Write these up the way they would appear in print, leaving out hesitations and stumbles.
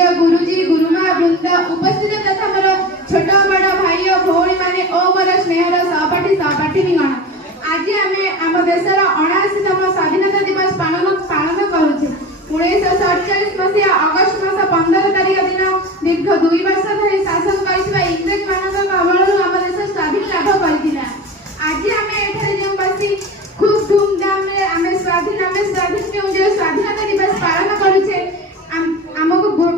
पूज्य गुरुजी गुरुमा वृंद उपस्थित तथा मोर छोट बड़ भाई और भौणी माने ओ मोर स्नेहर सहपाठी सहपाठिनीगण आज आम देशर 79तम स्वाधीनता दिवस पालन करुचे। 1947 मसीहा अगस्ट मास 15 तारिख दिन दीर्घ 2 वर्ष धरी शासन कर इंग्रेज मान कबल आम देश स्वाधीन लाभ कर। आज आम एठारे बसी खूब धूमधाम स्वाधीन जो स्वाधीनता दिवस पालन करुचे आमको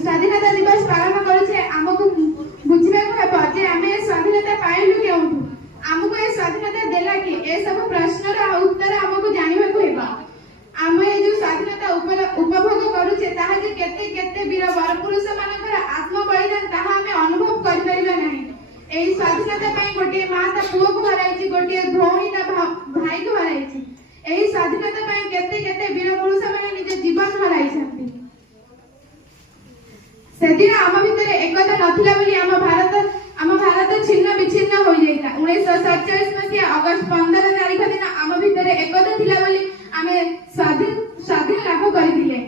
स्वाधीनता दिवस पालन करुचे आमको बुझा जे आम स्वाधीनता पाइलु केउठु आमको ये स्वाधीनता देला कि ए सब प्रश्नर उत्तर आमको जानिबा को हेबा। आम ये जो स्वाधीनता उपभोग करुचे ताहा जे केते केते वीर बरपुरुष मानकर आत्म बलिदान ताहा आमे अनुभव कर परिबा नाही। एई स्वाधीनता पई गोटे मां ता पुओ को हराइछि गोटे भौणी ता भाई को हराइछि। एई स्वाधीनता पई केते केते वीर पुरुष माने निज जीवन हराइछन्ति। सेदिन आम भितर एकता नथिला बोली आम भारत छिन्न विच्छिन्न हो जाइता। 1947 मसीहा अगस्ट 15 तारिख दिन आम भितर एकता थिला बोली आमे स्वाधीन लाभ करथिले।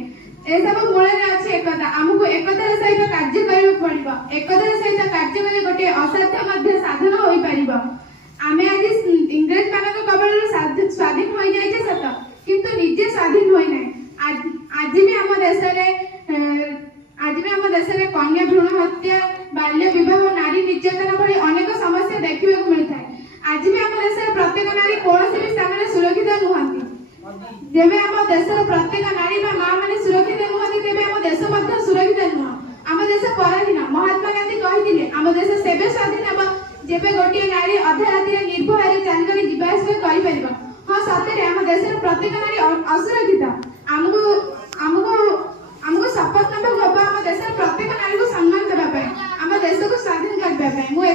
ए सब मूल रे अछि एकता। हमहु एकतार सहित कार्य करबा पड़िबो। एकतार सहित कार्य कले गोटे असाध्य मध्य साधन होई परिबो। आमे आज इंग्रेज मानक कबल स्वाधीन होई जाइछे सत किंतु निजे स्वाधीन होई नै। आज भी हम देश रे कन्या भ्रूण हत्या बाल्य विवाह नारी निर्यातन भली अनेक समस्या देखा मिलता है। आज भी हम देश प्रत्येक नारी कौन भी स्थान में सुरक्षित नुहंती। जेबे हम देश प्रत्येक नारी माँ मैंने सुरक्षित नुहंती तेबे हम देश मध्य सुरक्षित नुह। आम देश पराधीन महात्मा गांधी कही आम देश सेबे स्वाधीन हम जेबे गोटे नारी अधा राति निर्भय चलिक जीवाआसा कर। हाँ सतरे आम देश प्रत्येक नारी असुरक्षित। आमको शपथ नब आम देश प्रत्येक नारी को सम्मान देवाई आम देश को स्वाधीन करने मुझे